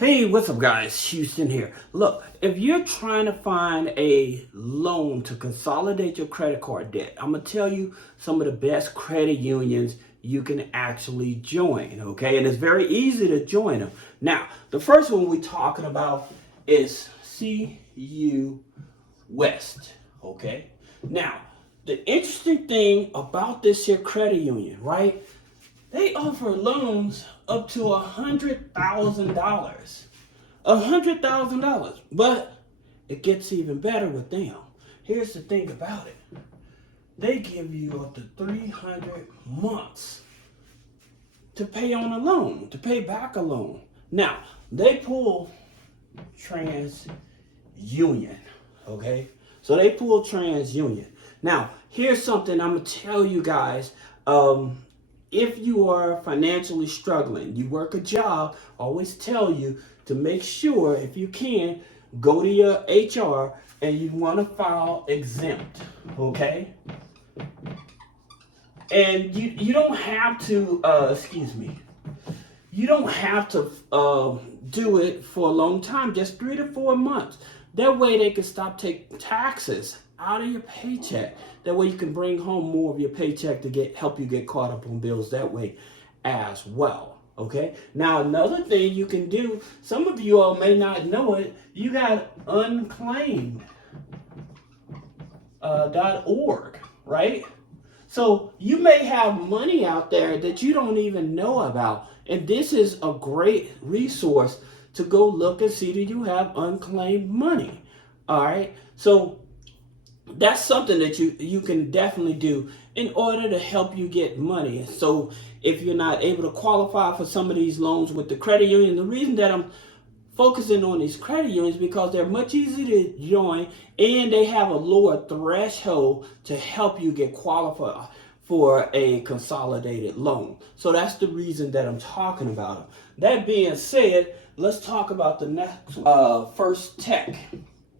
Hey, what's up guys? Houston here. Look, if you're trying to find a loan to consolidate your credit card debt, I'm going to tell you some of the best credit unions you can actually join, okay? And it's very easy to join them. Now, the first one we're talking about is CU West, okay? Now, the interesting thing about this here credit union, right? They offer loans up to $100,000. $100,000. But it gets even better with them. Here's the thing about it. They give you up to 300 months to pay on a loan, to pay back a loan. Now, they pull TransUnion, okay? So they pull TransUnion. Now, here's something I'm going to tell you guys. If you are financially struggling, you work a job, I always tell you to make sure, if you can, go to your HR and you want to file exempt, okay? And you don't have to, you don't have to do it for a long time, just 3 to 4 months. That way they can stop taking taxes out of your paycheck. That way you can bring home more of your paycheck to help you get caught up on bills that way as well. Okay. Now another thing you can do, some of you all may not know it, you got unclaimed.org, right? So you may have money out there that you don't even know about. And this is a great resource to go look and see that you have unclaimed money. All right. So that's something that you can definitely do in order to help you get money. So if you're not able to qualify for some of these loans with the credit union, the reason that I'm focusing on these credit unions because they're much easier to join and they have a lower threshold to help you get qualified for a consolidated loan. So that's the reason that I'm talking about them. That being said, let's talk about the next First Tech,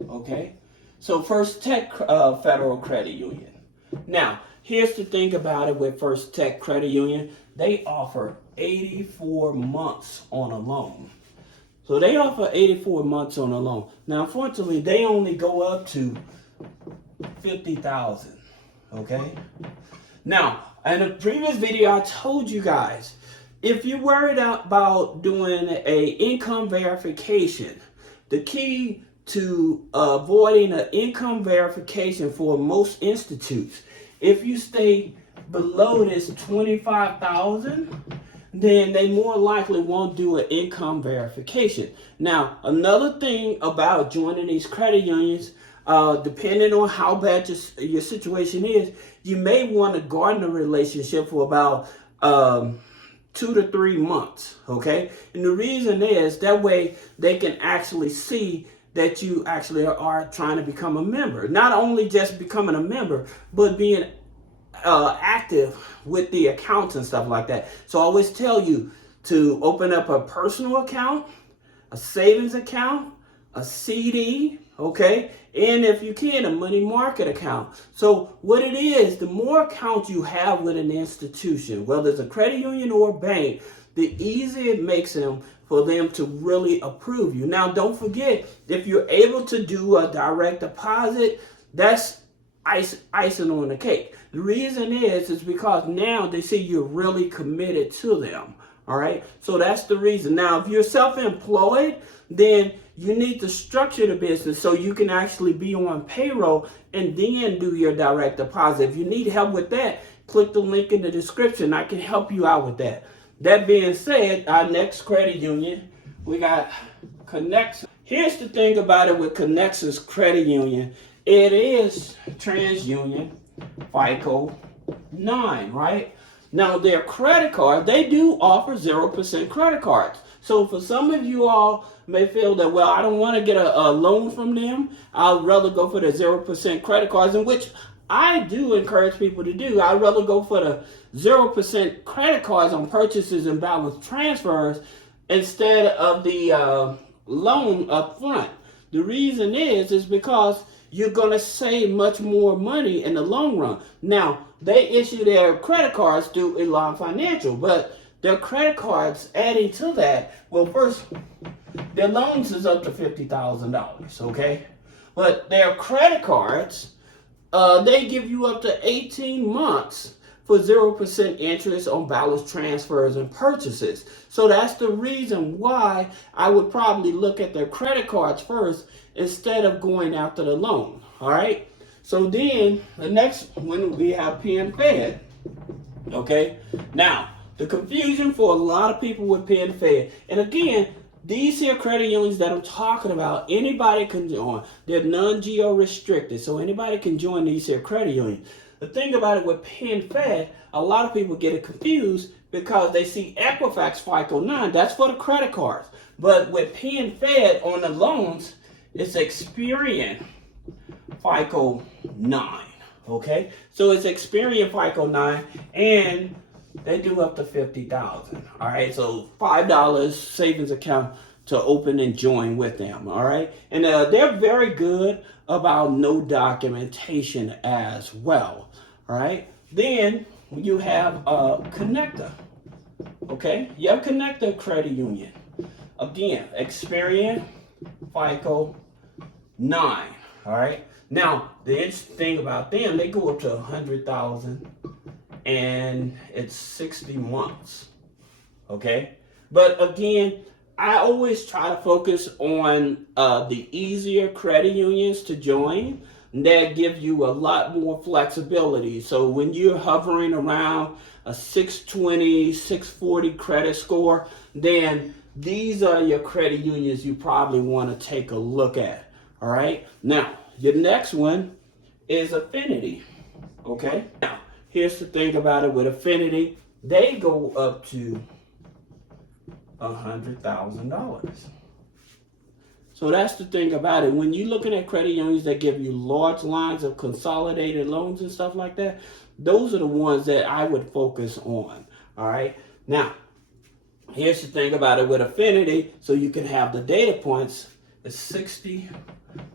okay? So First Tech Federal Credit Union. Now, here's the thing about it with First Tech Credit Union. They offer 84 months on a loan. So they offer 84 months on a loan. Now, unfortunately, they only go up to $50,000, okay? Now, in a previous video, I told you guys, if you're worried about doing a income verification, the key to avoiding an income verification for most institutes, if you stay below this 25,000, then they more likely won't do an income verification. Now, another thing about joining these credit unions, depending on how bad your situation is, you may want to garden a relationship for about 2 to 3 months, okay? And the reason is that way they can actually see that you actually are trying to become a member. Not only just becoming a member, but being active with the accounts and stuff like that. So I always tell you to open up a personal account, a savings account, a CD, okay? And if you can, a money market account. So what it is, the more accounts you have with an institution, whether it's a credit union or a bank, the easier it makes them for them to really approve you. Now, don't forget, if you're able to do a direct deposit, that's icing on the cake. The reason is because now they see you're really committed to them. All right. So that's the reason. Now, if you're self-employed, then you need to structure the business so you can actually be on payroll and then do your direct deposit. If you need help with that, click the link in the description. I can help you out with that. That being said, our next credit union, we got Connexus. Here's the thing about it with Connexus Credit Union. It is TransUnion FICO 9, right? Now, their credit card, they do offer 0% credit cards. So for some of you all may feel that, well, I don't want to get a loan from them. I'd rather go for the 0% credit cards, in which I do encourage people to do. I'd rather go for the 0% credit cards on purchases and balance transfers instead of the loan up front. The reason is because you're going to save much more money in the long run. Now, they issue their credit cards through Alliant Financial, but their credit cards, adding to that, well, first, their loans is up to $50,000, okay? But their credit cards, they give you up to 18 months for 0% interest on balance transfers and purchases. So that's the reason why I would probably look at their credit cards first instead of going after the loan, all right? So then the next one, we have PinFed, okay? Now, the confusion for a lot of people with PinFed, and again, these here credit unions that I'm talking about, anybody can join. They're non-geo restricted, so anybody can join these here credit unions. The thing about it with PinFed, a lot of people get it confused because they see Equifax FICO 9, that's for the credit cards. But with PinFed on the loans, it's Experian FICO 9, okay? So it's Experian FICO 9, and they do up to $50,000, all right? So $5 savings account to open and join with them, all right? And they're very good about no documentation as well, all right? Then you have Connector, okay? You have Connector Credit Union. Again, Experian FICO 9, all right? Now, the interesting thing about them, they go up to $100,000 and it's 60 months, okay? But again, I always try to focus on the easier credit unions to join that give you a lot more flexibility. So when you're hovering around a 620, 640 credit score, then these are your credit unions you probably want to take a look at, all right? Now, your next one is Affinity, okay? Now, here's the thing about it with Affinity, they go up to $100,000. So that's the thing about it. When you're looking at credit unions that give you large lines of consolidated loans and stuff like that, those are the ones that I would focus on, all right? Now, here's the thing about it with Affinity, so you can have the data points, is 60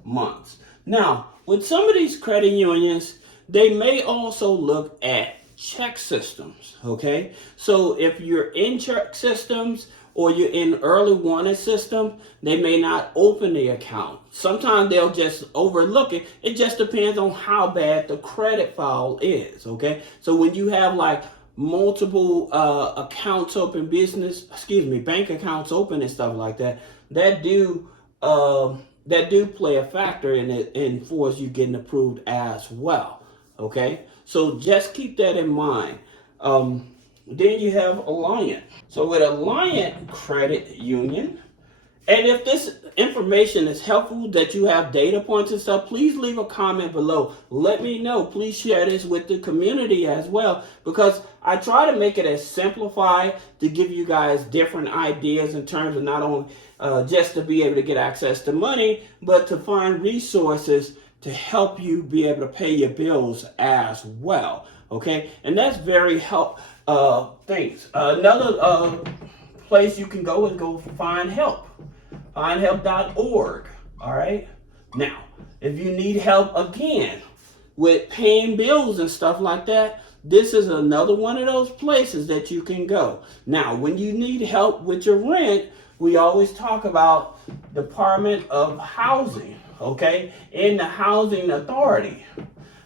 months. Now, with some of these credit unions, they may also look at check systems, okay? So if you're in check systems or you're in early warning system, they may not open the account. Sometimes they'll just overlook it. It just depends on how bad the credit file is, okay? So when you have like multiple accounts open, bank accounts open and stuff like that, that do play a factor in it and for you getting approved as well. Okay, so just keep that in mind. Then you have Alliant. So with Alliant Credit Union, and if this information is helpful, that you have data points and stuff, please leave a comment below. Let me know. Please share this with the community as well, because I try to make it as simplified to give you guys different ideas in terms of not only just to be able to get access to money, but to find resources to help you be able to pay your bills as well, okay? And that's very things. Another place you can go is go find help. Findhelp.org, all right? Now, if you need help again with paying bills and stuff like that, this is another one of those places that you can go. Now, when you need help with your rent, we always talk about Department of Housing, okay, in the housing authority,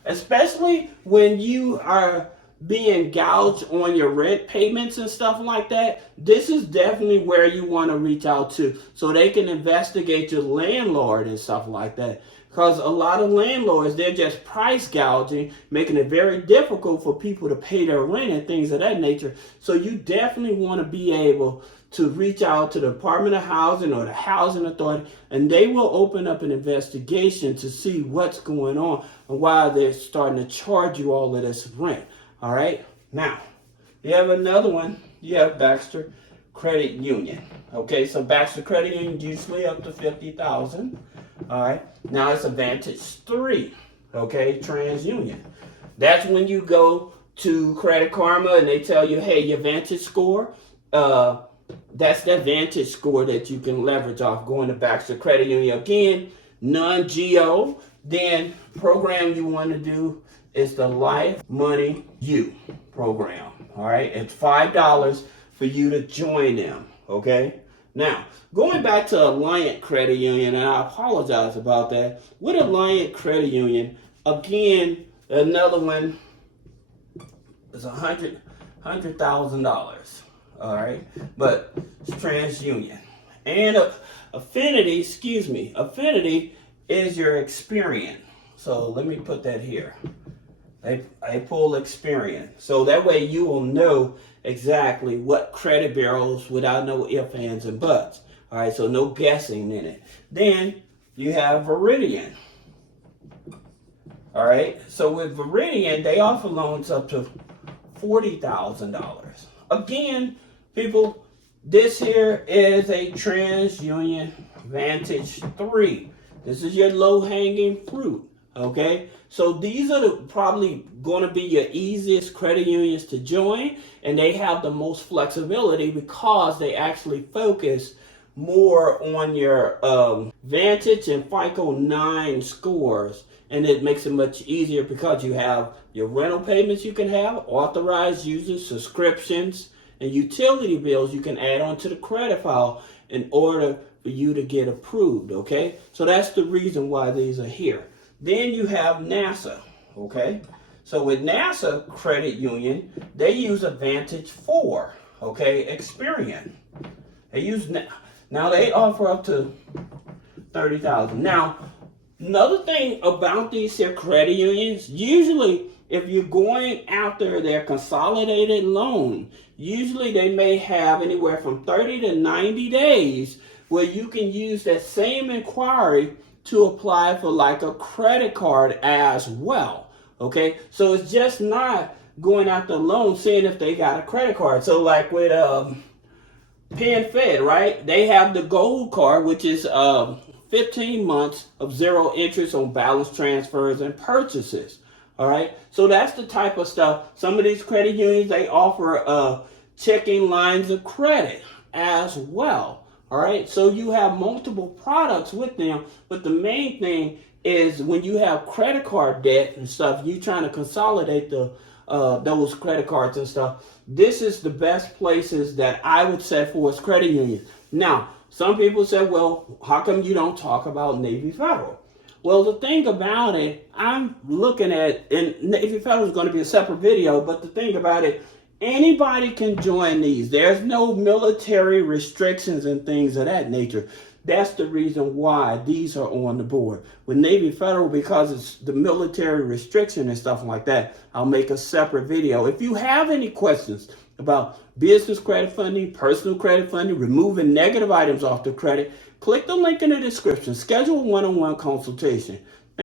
especially when you are being gouged on your rent payments and stuff like that. This is definitely where you want to reach out to so they can investigate your landlord and stuff like that, because a lot of landlords, they're just price gouging, making it very difficult for people to pay their rent and things of that nature. So you definitely want to be able to reach out to the Department of Housing or the Housing Authority, and they will open up an investigation to see what's going on and why they're starting to charge you all of this rent. All right. Now, you have another one. You have Baxter Credit Union. Okay, so Baxter Credit Union usually up to $50,000. All right. Now it's Advantage 3. Okay, TransUnion. That's when you go to Credit Karma and they tell you, hey, your Vantage score. That's the Vantage score that you can leverage off going to Baxter Credit Union. Again, non-geo. Then program you want to do is the Life Money U program. All right, it's $5 for you to join them. Okay. Now, going back to Alliant Credit Union, and I apologize about that. With Alliant Credit Union, again, another one is $100,000. All right, but it's TransUnion and Affinity. Affinity is your Experian. So let me put that here. I pull Experian, so that way you will know exactly what credit bureaus without no ifs, ands, and buts. All right, so no guessing in it. Then you have Vidian. All right, so with Vidian, they offer loans up to $40,000. Again, people, this here is a TransUnion Vantage 3. This is your low-hanging fruit. Okay, so these are probably going to be your easiest credit unions to join, and they have the most flexibility because they actually focus more on your Vantage and FICO 9 scores, and it makes it much easier because you have your rental payments you can have, authorized users, subscriptions, and utility bills you can add on to the credit file in order for you to get approved. Okay, so that's the reason why these are here. Then you have NASA, okay? So with NASA Credit Union, they use a Vantage 4, okay, Experian. They use, now they offer up to $30,000. Now, another thing about these here credit unions, usually if you're going after their consolidated loan, usually they may have anywhere from 30 to 90 days where you can use that same inquiry to apply for like a credit card as well. Okay, so it's just not going after a loan, seeing if they got a credit card. So like with PinFed, right? They have the gold card, which is 15 months of zero interest on balance transfers and purchases. All right, so that's the type of stuff. Some of these credit unions, they offer checking lines of credit as well. All right, so you have multiple products with them, but the main thing is when you have credit card debt and stuff, you trying to consolidate the those credit cards and stuff. This is the best places that I would say for its credit union. Now, some people say, well, how come you don't talk about Navy Federal? Well, the thing about it, I'm looking at, and Navy Federal is going to be a separate video, but the thing about it, anybody can join these. There's no military restrictions and things of that nature. That's the reason why these are on the board. With Navy Federal, because it's the military restriction and stuff like that, I'll make a separate video. If you have any questions about business credit funding, personal credit funding, removing negative items off the credit, click the link in the description. Schedule a one-on-one consultation.